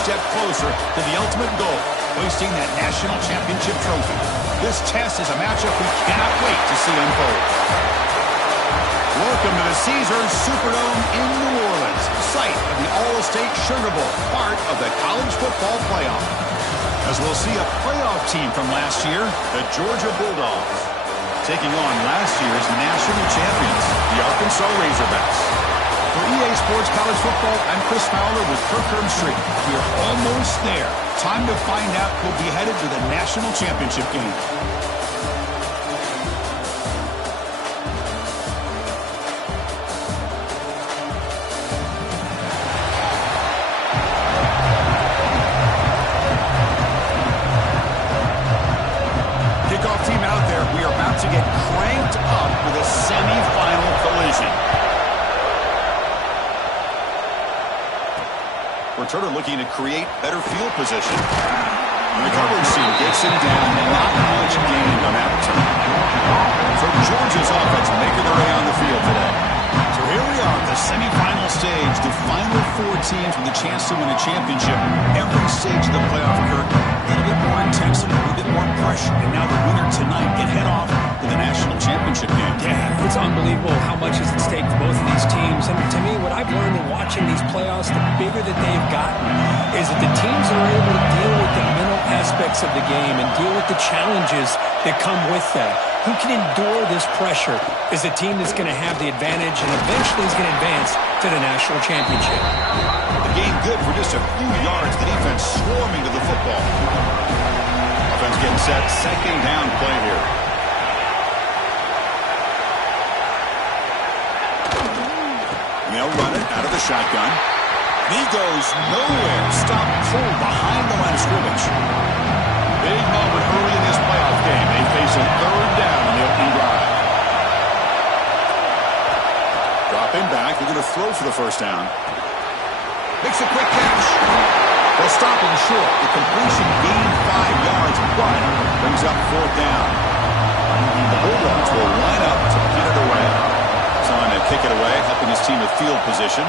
step closer to the ultimate goal, hoisting that national championship trophy. This test is a matchup we cannot wait to see unfold. Welcome to the Caesars Superdome in New Orleans, site of the All-State Sugar Bowl, part of the college football playoff. As we'll see a playoff team from last year, the Georgia Bulldogs, taking on last year's national champions, the Arkansas Razorbacks. For EA Sports College Football, I'm Chris Fowler with Kirk Herbstreit. We are almost there. Time to find out who'll be headed to the national championship game. Kickoff team out there. We are about to get cranked up with a semifinal collision. Returner looking to create better field position. And the coverage team gets him down. Not much gain on that return. So Georgia's offense making their way on the field today. So here we are at the semifinal stage. The final four teams with a chance to win a championship. Every stage of the playoff, Kirk, a little bit more intensity, a little bit more pressure. And now the winner tonight can head off to the national championship game. Yeah, it's unbelievable how much is at stake for both of these teams. And to me, what I've learned in watching these playoffs, the bigger that they've gotten, is that the teams that are able to deal with the mental aspects of the game and deal with the challenges that come with that. Who can endure this pressure is the team that's going to have the advantage and eventually is going to advance to the national championship. The game good for just a few yards. The defense swarming to the football. Offense getting set. Second down play here. They'll run it out of the shotgun. He goes nowhere. Stop pulled behind the line of scrimmage. Big moment early in this playoff game. They face a third down in the opening drive. Dropping back. They're going to throw for the first down. Makes a quick catch. They'll stop him short. The completion gained 5 yards, but brings up fourth down. The Bulldogs will line up to get it away. On to kick it away, helping his team with field position.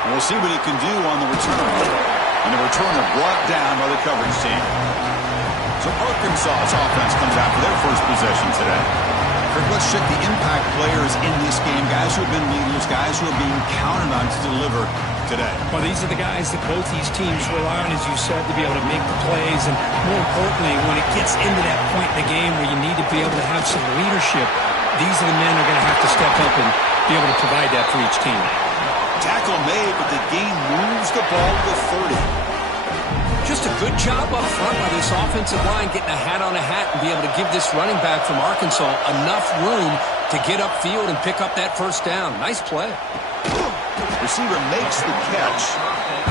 And we'll see what he can do on the return. And the returner brought down by the coverage team. So Arkansas's offense comes after their first possession today. Kirk, let's check the impact players in this game. Guys who have been leaders, guys who are being counted on to deliver today. Well, these are the guys that both these teams rely on, as you said, to be able to make the plays. And more importantly, when it gets into that point in the game where you need to be able to have some leadership, these are the men who are going to have to step up and be able to provide that for each team. Tackle made, but the game moves the ball to 30. Just a good job up front by this offensive line, getting a hat on a hat and be able to give this running back from Arkansas enough room to get upfield and pick up that first down. Nice play. Receiver makes the catch.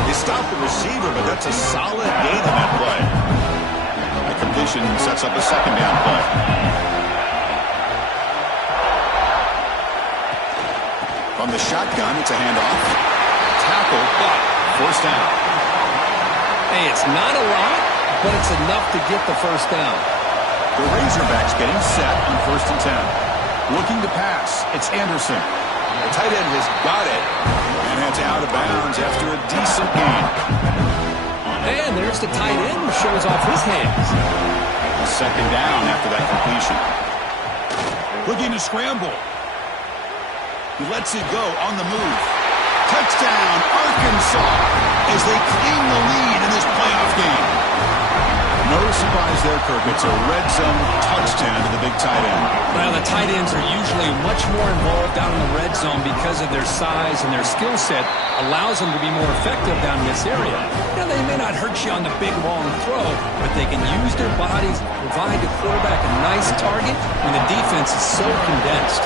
They stop the receiver, but that's a solid gain on that play. The completion sets up a second down play. From the shotgun, it's a handoff. Tackle, but first down. Hey, it's not a lot, but it's enough to get the first down. The Razorbacks getting set on 1st and 10. Looking to pass. It's Anderson. The tight end has got it. And heads out of bounds after a decent gain. And there's the tight end who shows off his hands. Second down after that completion. Looking to scramble. He lets it go on the move. Touchdown, Arkansas, as they claim the lead in this playoff game. No surprise there, Kirk. It's a red zone touchdown to the big tight end. Well, the tight ends are usually much more involved down in the red zone because of their size and their skill set allows them to be more effective down in this area. Now, they may not hurt you on the big, long throw, but they can use their bodies to provide the quarterback a nice target when the defense is so condensed.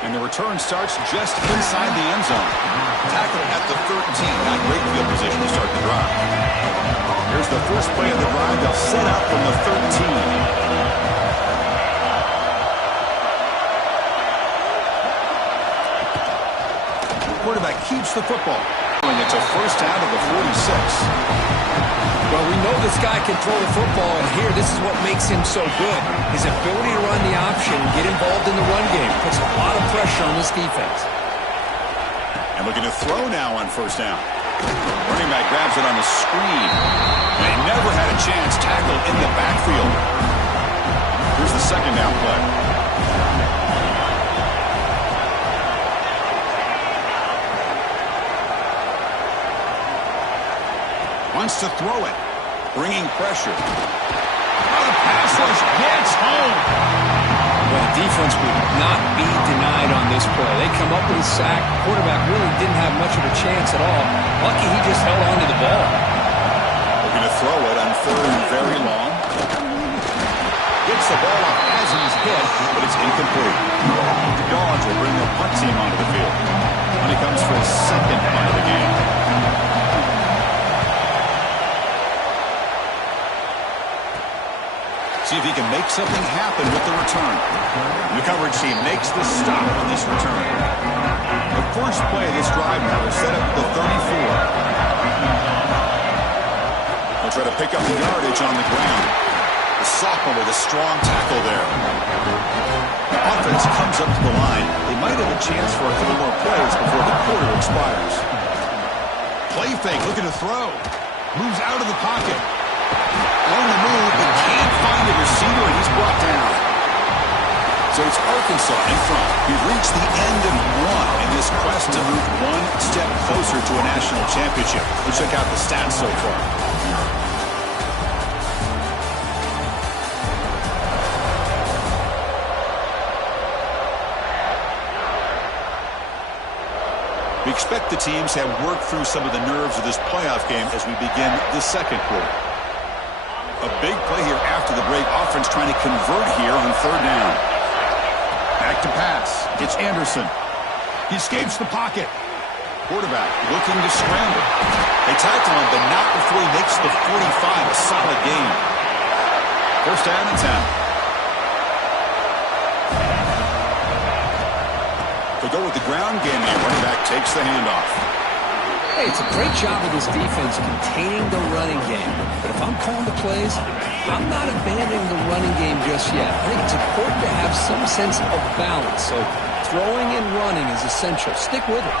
And the return starts just inside the end zone. Tackle at the 13. Not great field position to start the drive. Here's the first play of the drive. They'll set up from the 13. Quarterback keeps the football. It's a first down to the 46. Well, we know this guy can throw the football, and here, this is what makes him so good. His ability to run the option, get involved in the run game, puts a lot of pressure on this defense. And looking to throw now on first down. Running back grabs it on the screen. They never had a chance. Tackled in the backfield. Here's the second down play. Wants to throw it. Bringing pressure. Oh, the pass rush gets home. Well, the defense would not be denied on this play. They come up with a sack. Quarterback really didn't have much of a chance at all. Lucky he just held on to the ball. Looking to throw it on third and very long. Gets the ball up as he's hit, but it's incomplete. The Dogs will bring their punt team onto the field. When he comes for his second punt of the game. See if he can make something happen with the return. The coverage team makes the stop on this return. The first play of this drive now is set up at the 34. They'll try to pick up the yardage on the ground. The sophomore with a strong tackle there. The offense comes up to the line. They might have a chance for a couple more plays before the quarter expires. Play fake, looking to throw. Moves out of the pocket. On the move, but can't find a receiver, and he's brought down. So it's Arkansas in front. We've reached the end of one in this quest to move one step closer to a national championship. Let's check out the stats so far. We expect the teams to have worked through some of the nerves of this playoff game as we begin the second quarter. A big play here after the break. Offense trying to convert here on third down. Back to pass. It's Anderson. He escapes the pocket. Quarterback looking to scramble. They tackle him, but not before he makes the 45. A solid gain. First down and 10. To go with the ground game here. Running back takes the handoff. Hey, it's a great job of this defense containing the running game. But if I'm calling the plays, I'm not abandoning the running game just yet. I think it's important to have some sense of balance. So throwing and running is essential. Stick with it.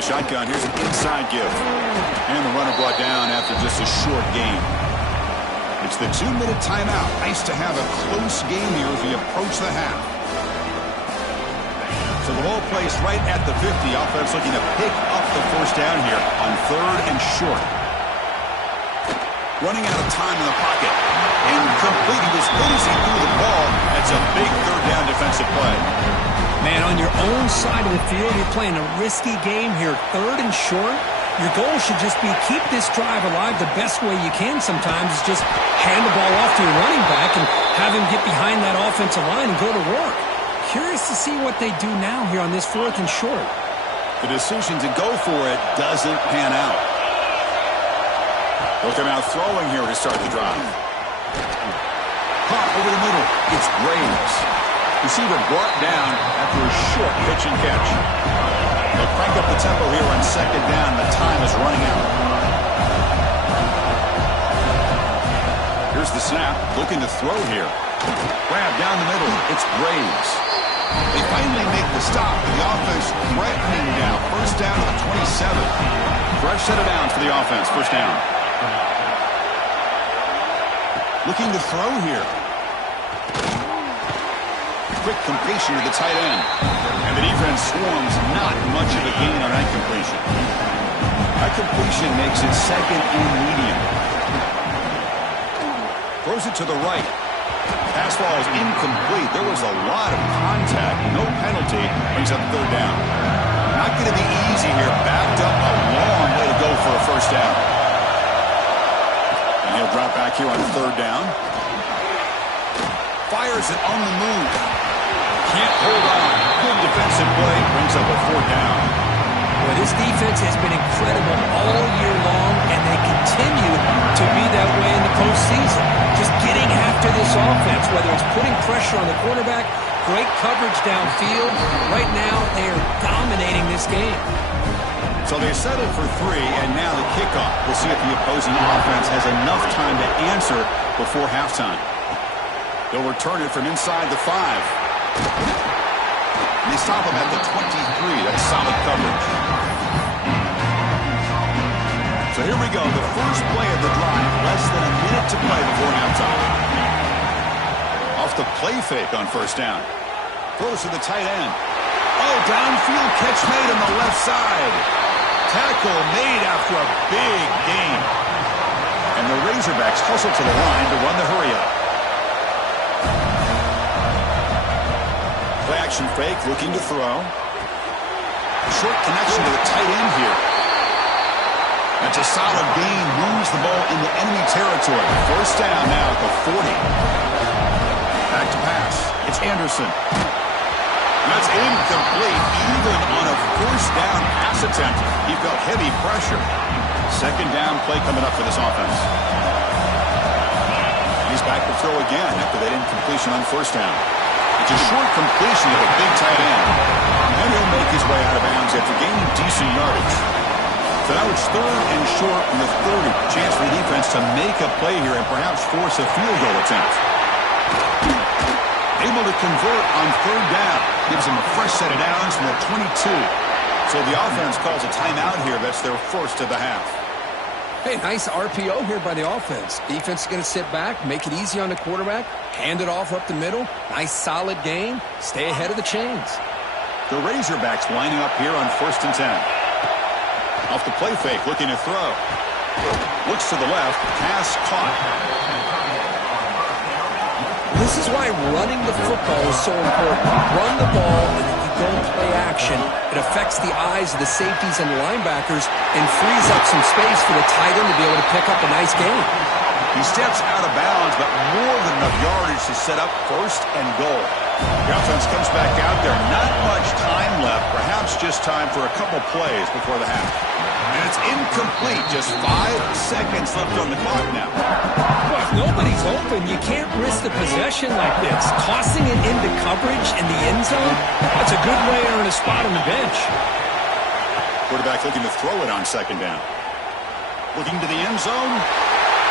Shotgun, here's an inside give. And the runner brought down after just a short gain. It's the 2-minute timeout. Nice to have a close game here as we approach the half. So the ball placed right at the 50. Offense looking to pick up the first down here on third and short. Running out of time in the pocket. Incomplete. He was good as he threw the ball. That's a big third down defensive play. Man, on your own side of the field, you're playing a risky game here. Third and short, your goal should just be keep this drive alive the best way you can sometimes is just hand the ball off to your running back and have him get behind that offensive line and go to work. Curious to see what they do now here on this fourth and short. The decision to go for it doesn't pan out. They'll come out throwing here to start the drive. Pop over the middle. It's Graves. Receiver brought down after a short pitch and catch. They'll crank up the tempo here on second down. The time is running out. Here's the snap. Looking to throw here. Grab down the middle. It's Graves. They finally make the stop. The offense threatening now. First down to the 27. Fresh set of downs for the offense. First down. Looking to throw here. Quick completion to the tight end. And the defense swarms not much of a gain on that completion. That completion makes it second and medium. Throws it to the right. Pass ball is incomplete. There was a lot of contact. No penalty. Brings up third down. Not going to be easy here. Backed up a long way to go for a first down. And he'll drop back here on third down. Fires it on the move. Can't hold on. Good defensive play. Brings up a 4th down. Well, this defense has been incredible all year long, and they continue to be that way in the postseason. Just getting after this offense, whether it's putting pressure on the quarterback, great coverage downfield. Right now, they are dominating this game. So they settled for 3, and now the kickoff. We'll see if the opposing offense has enough time to answer before halftime. They'll return it from inside the 5. They stop him at the 23. That's solid coverage. So here we go. The first play of the drive. Less than a minute to play before halftime. Off the play fake on 1st down. Throws to the tight end. Oh, downfield catch made on the left side. Tackle made after a big gain. And the Razorbacks hustle to the line to run the hurry-up. Play-action fake, looking to throw. Short connection to the tight end here. That's a solid gain. Moves the ball into enemy territory. 1st down now at the 40. Back to pass. It's Anderson. That's incomplete. Even on a 1st down pass attempt, he felt heavy pressure. 2nd down play coming up for this offense. He's back to throw again after that incompletion on 1st down. It's a short completion of a big tight end. And he'll make his way out of bounds after gaining decent yardage. So now it's 3rd and short from the 30. Chance for the defense to make a play here and perhaps force a field goal attempt. Able to convert on 3rd down. Gives them a fresh set of downs from the 22. So the offense calls a timeout here. That's their 1st of the half. Hey, nice RPO here by the offense. Defense is going to sit back, make it easy on the quarterback, hand it off up the middle. Nice solid game. Stay ahead of the chains. The Razorbacks lining up here on 1st and 10. Off the play fake, looking to throw. Looks to the left, pass caught. This is why running the football is so important. You run the ball, and if you don't play action, it affects the eyes of the safeties and the linebackers and frees up some space for the tight end to be able to pick up a nice game. He steps out of bounds, but more than enough yardage to set up 1st and goal. The offense comes back out there. Not much time left. Perhaps just time for a couple plays before the half. And it's incomplete. Just 5 seconds left on the clock now. Well, if nobody's open, you can't risk the possession like this. Tossing it into coverage in the end zone, that's a good way to earn a spot on the bench. Quarterback looking to throw it on 2nd down. Looking to the end zone.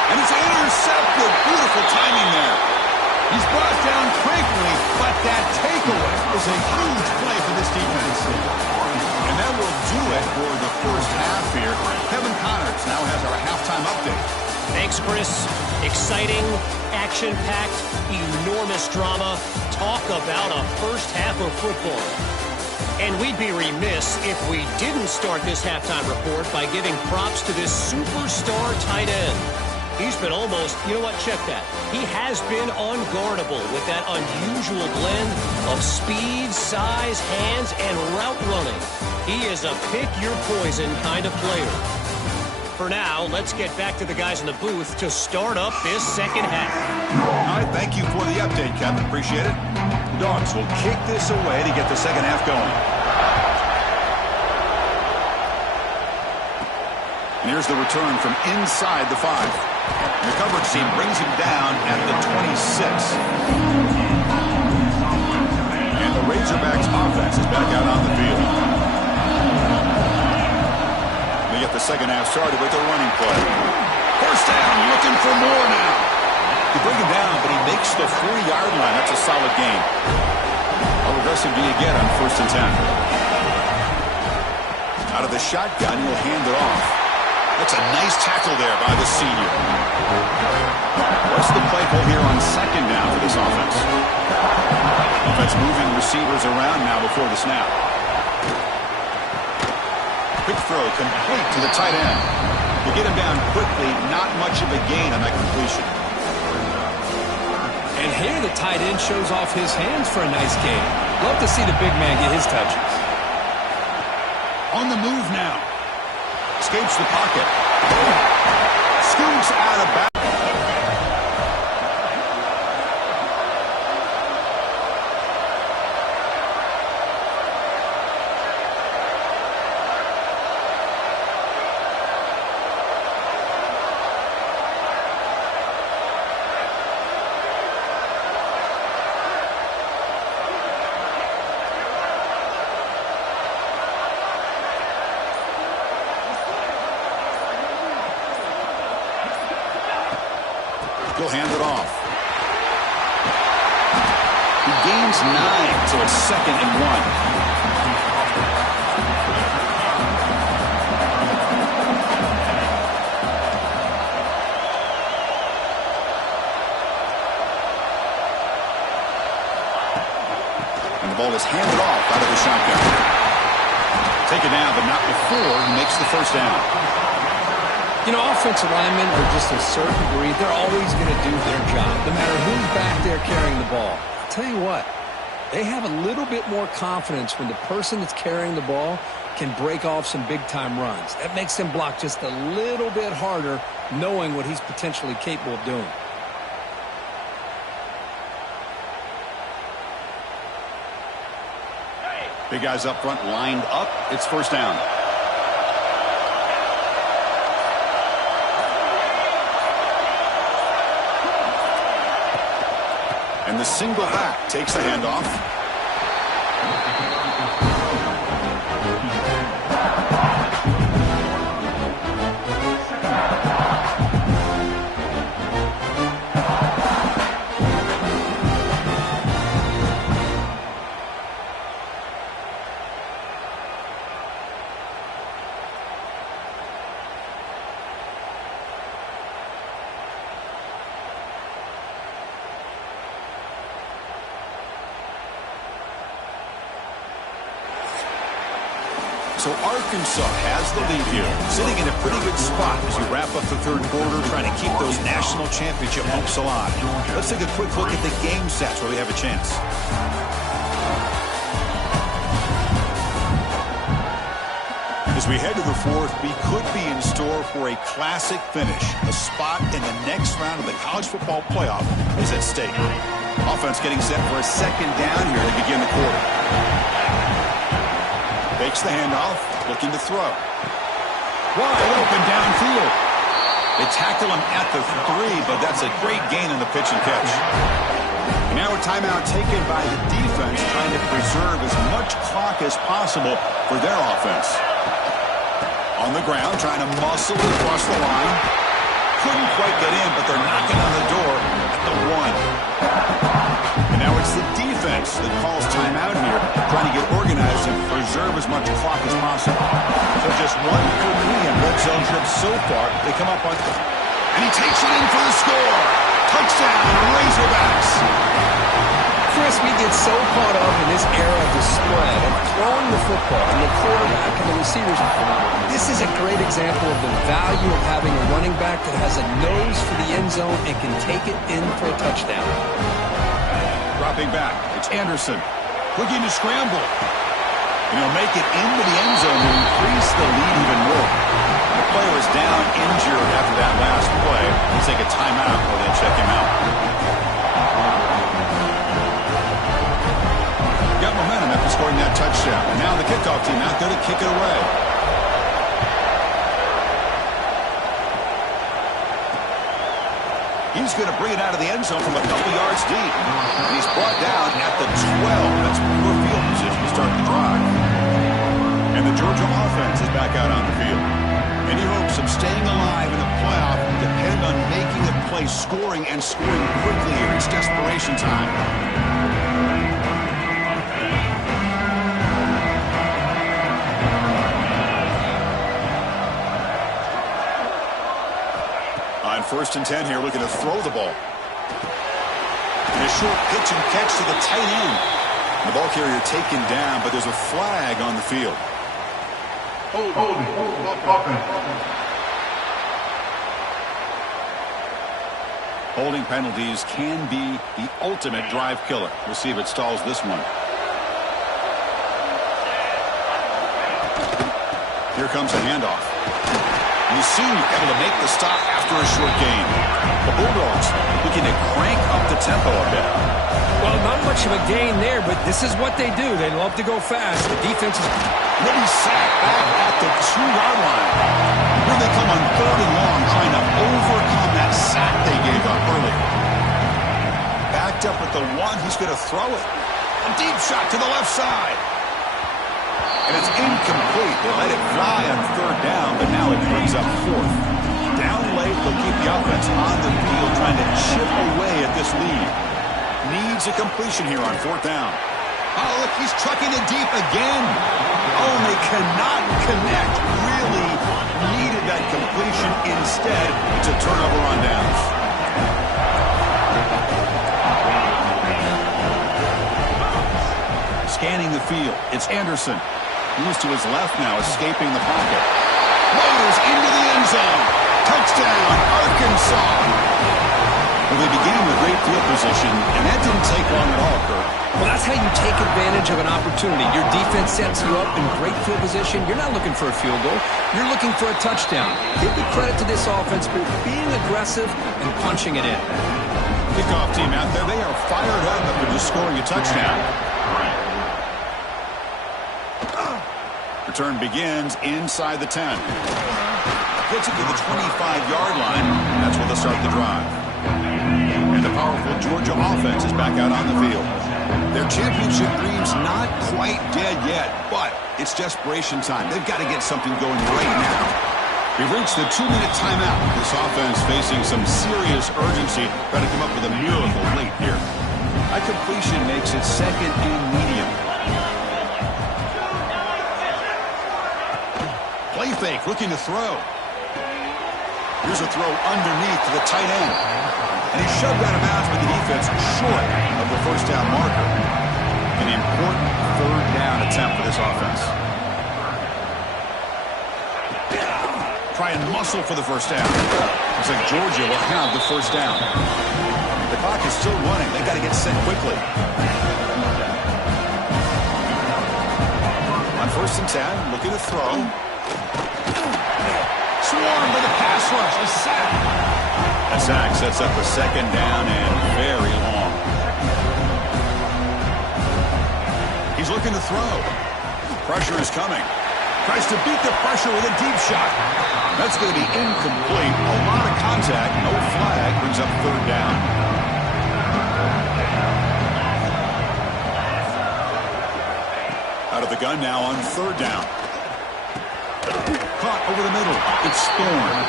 And it's intercepted. Beautiful timing there. He's brought down quickly, but that takeaway is a huge play for this defense. And that will do it for the 1st half here. Kevin Connors now has our halftime update. Thanks, Chris. Exciting, action-packed, enormous drama. Talk about a 1st half of football. And we'd be remiss if we didn't start this halftime report by giving props to this superstar tight end. He's been almost, you know what, check that. He has been unguardable with that unusual blend of speed, size, hands, and route running. He is a pick-your-poison kind of player. For now, let's get back to the guys in the booth to start up this 2nd half. All right, thank you for the update, Kevin. Appreciate it. The Dogs will kick this away to get the 2nd half going. And here's the return from inside the 5. The coverage team brings him down at the 26. And the Razorbacks offense is back out on the field. We get the 2nd half started with a running play. 1st down, looking for more now. You bring him down, but he makes the 40-yard line. That's a solid gain. How aggressive do you get on 1st and 10? Out of the shotgun, he'll hand it off. That's a nice tackle there by the senior. What's the play call here on 2nd down for this offense? Offense moving receivers around now before the snap. Quick throw complete to the tight end. To get him down quickly, not much of a gain on that completion. And here the tight end shows off his hands for a nice gain. Love to see the big man get his touches. On the move now. Escapes the pocket. Scoots out of bounds. So it's 2nd and 1. And the ball is handed off out of the shotgun. Taken down, but not before he makes the first down. You know, offensive linemen are just a certain breed. They're always going to do their job, no matter who's back there carrying the ball. I'll tell you what, they have a little bit more confidence when the person that's carrying the ball can break off some big-time runs. That makes them block just a little bit harder, knowing what he's potentially capable of doing. Big guys up front lined up. It's first down. And the single back takes the handoff. So Arkansas has the lead here, sitting in a pretty good spot as we wrap up the third quarter, trying to keep those national championship hopes alive. Let's take a quick look at the game stats where we have a chance. As we head to the fourth, we could be in store for a classic finish. A spot in the next round of the college football playoff is at stake. Offense getting set for a second down here to begin the quarter. Takes the handoff, looking to throw. Wide open downfield. They tackle him at the 3, but that's a great gain in the pitch and catch. And now a timeout taken by the defense, trying to preserve as much clock as possible for their offense. On the ground, trying to muscle it across the line. Couldn't quite get in, but they're knocking on the door at the 1. And now it's the defense that calls timeout here, trying to get organized and preserve as much clock as possible. So just 1 for 3 in red zone trips so far. They come up on, and he takes it in for the score. Touchdown, Razorbacks. Chris, we get so caught up in this era of the spread, of throwing the football, and the quarterback and the receivers. This is a great example of the value of having a running back that has a nose for the end zone and can take it in for a touchdown. Dropping back, it's Anderson. Looking to scramble. And he'll make it into the end zone to increase the lead even more. The player is down injured after that last play. He'll take a timeout while they check him out. Got momentum after scoring that touchdown. And now the kickoff team out there to kick it away. He's going to bring it out of the end zone from a couple yards deep. And he's brought down at the 12. That's poor field position to start the drive. And the Georgia offense is back out on the field. Any hopes of staying alive in the playoff depend on making a play, scoring, and scoring quickly here. It's desperation time. On 1st and 10 here, looking to throw the ball. And a short pitch and catch to the tight end. The ball carrier taken down, but there's a flag on the field. Holding penalties can be the ultimate drive killer. We'll see if it stalls this one. Here comes the handoff. You soon able to make the stop after a short gain. The Bulldogs looking to crank up the tempo a bit. Well, not much of a gain there, but this is what they do. They love to go fast. The defense is... He'll be sacked back at the 2-yard line. Here they come on 3rd and long, trying to overcome that sack they gave up earlier. Backed up at the 1, he's going to throw it. A deep shot to the left side. And it's incomplete. They let it fly on 3rd down, but now it brings up 4th. Down late, they'll keep the offense on the field, trying to chip away at this lead. Needs a completion here on 4th down. Oh, look, he's trucking it deep again. Oh, and they cannot connect. Really needed that completion. Instead, it's a turnover on downs. Scanning the field, it's Anderson. Moves to his left now, escaping the pocket. Motors into the end zone. Touchdown, Arkansas. Well, they began with great field position, and that didn't take long at all, Kurt. Well, that's how you take advantage of an opportunity. Your defense sets you up in great field position. You're not looking for a field goal. You're looking for a touchdown. Give the credit to this offense for being aggressive and punching it in. Kickoff team out there, they are fired up after just scoring a touchdown. Return begins inside the 10. Gets it to the 25-yard line. That's where they'll start the drive. And the powerful Georgia offense is back out on the field. Their championship dreams not quite dead yet, but it's desperation time. They've got to get something going right now. We've reached the 2-minute timeout. This offense facing some serious urgency. Got to come up with a miracle late here. A completion makes it second and medium. Play fake, looking to throw. Here's a throw underneath to the tight end. And he's shoved out of bounds by the defense short of the first down marker. An important third down attempt for this offense. Try and muscle for the first down. Looks like Georgia will have the first down. The clock is still running. They've got to get set quickly. On 1st and 10, looking to throw. Swarmed by the pass rush. A sack. A sack sets up a second down and very long. He's looking to throw. Pressure is coming. Tries to beat the pressure with a deep shot. That's going to be incomplete. A lot of contact. No flag. Brings up third down. Out of the gun now on third down. Caught over the middle. It's Thorne.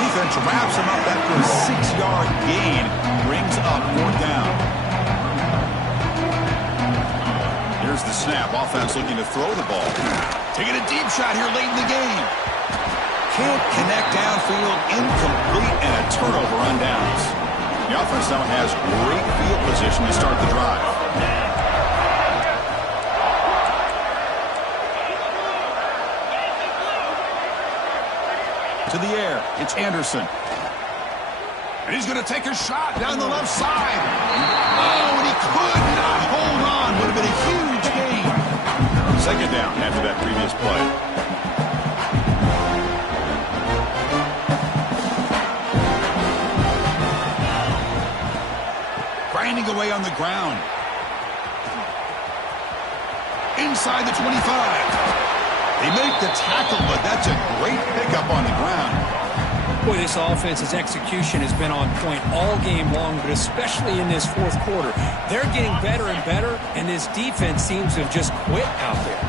Defense wraps him up after a 6-yard gain. Brings up fourth down. Here's the snap. Offense looking to throw the ball. Taking a deep shot here late in the game. Can't connect downfield. Incomplete and a turnover on downs. The offense now has great field position to start the drive. To the air, it's Anderson. And he's going to take a shot down the left side. Oh, and he could not hold on. Would have been a huge gain. Second down after that previous play. Grinding away on the ground. Inside the 25. They make the tackle, but that's a great pickup on the ground. Boy, this offense's execution has been on point all game long, but especially in this fourth quarter. They're getting better and better, and this defense seems to have just quit out there.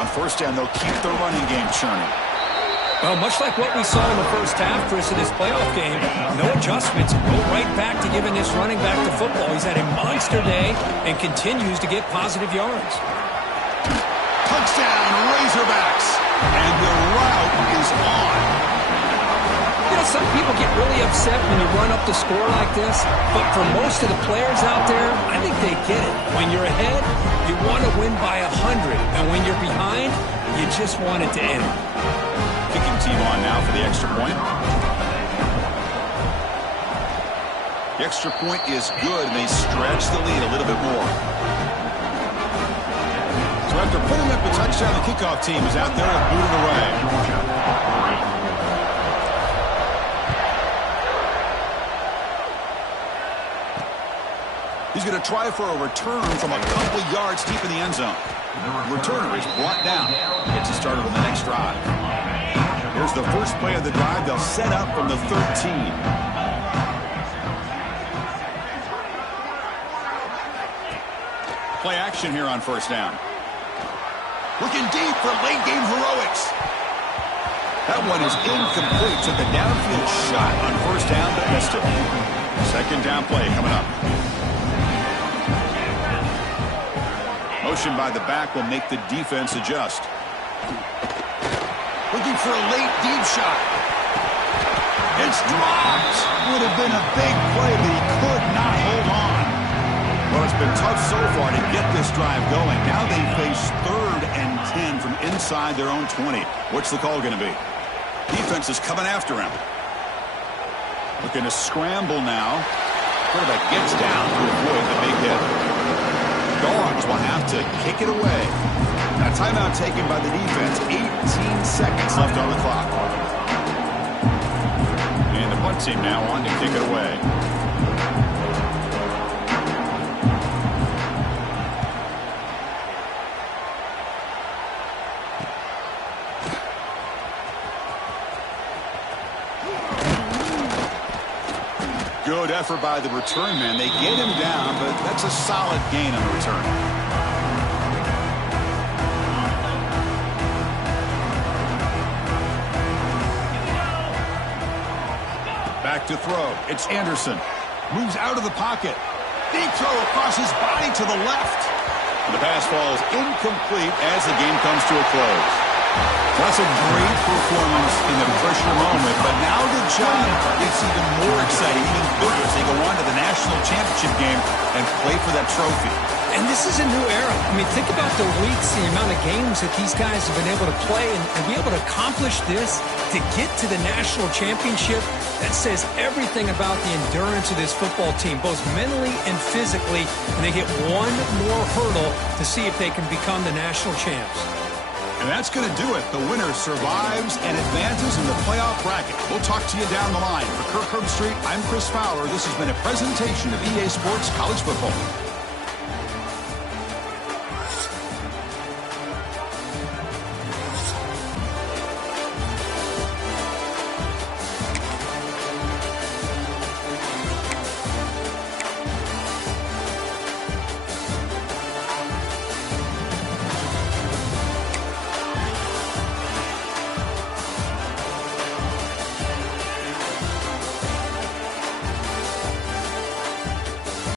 On first down, they'll keep the running game churning. Well, much like what we saw in the first half, Chris, of this playoff game, no adjustments. Go right back to giving this running back to football. He's had a monster day and continues to get positive yards. Touchdown, Razorbacks. And the route is on. You know, some people get really upset when you run up the score like this, but for most of the players out there, I think they get it. When you're ahead, you want to win by 100, and when you're behind, you just want it to end. Kicking team on now for the extra point. The extra point is good, and they stretch the lead a little bit more. So after putting up a touchdown, the kickoff team is out there and booting away. He's going to try for a return from a couple yards deep in the end zone. The returner is brought down. Gets a started on the next drive. Here's the first play of the drive. They'll set up from the 13. Play action here on first down. Looking deep for late-game heroics. That one is incomplete. Took a downfield shot on first down, but missed it. Second down play coming up. Motion by the back will make the defense adjust. Looking for a late deep shot. It's dropped. Would have been a big play, but he could not hold on. Well, it's been tough so far to get this drive going. Now they face 3rd and 10 from inside their own 20. What's the call going to be? Defense is coming after him. Looking to scramble now. Quarterback gets down to avoid the big hit. Dogs will have to kick it away. Now timeout taken by the defense. 18 seconds left on the clock. And the punt team now on to kick it away. Good effort by the return man. They get him down, but that's a solid gain on the return. Back to throw. It's Anderson. Moves out of the pocket. Deep throw across his body to the left. And the pass falls incomplete as the game comes to a close. That's a great performance in the pressure moment, but now the job gets even more exciting, even bigger as they go on to the national championship game and play for that trophy. And this is a new era. I mean, think about the weeks, the amount of games that these guys have been able to play and be able to accomplish this to get to the national championship. That says everything about the endurance of this football team, both mentally and physically. And they hit one more hurdle to see if they can become the national champs. And that's going to do it. The winner survives and advances in the playoff bracket. We'll talk to you down the line. For Kirk Herbstreit, I'm Chris Fowler. This has been a presentation of EA Sports College Football.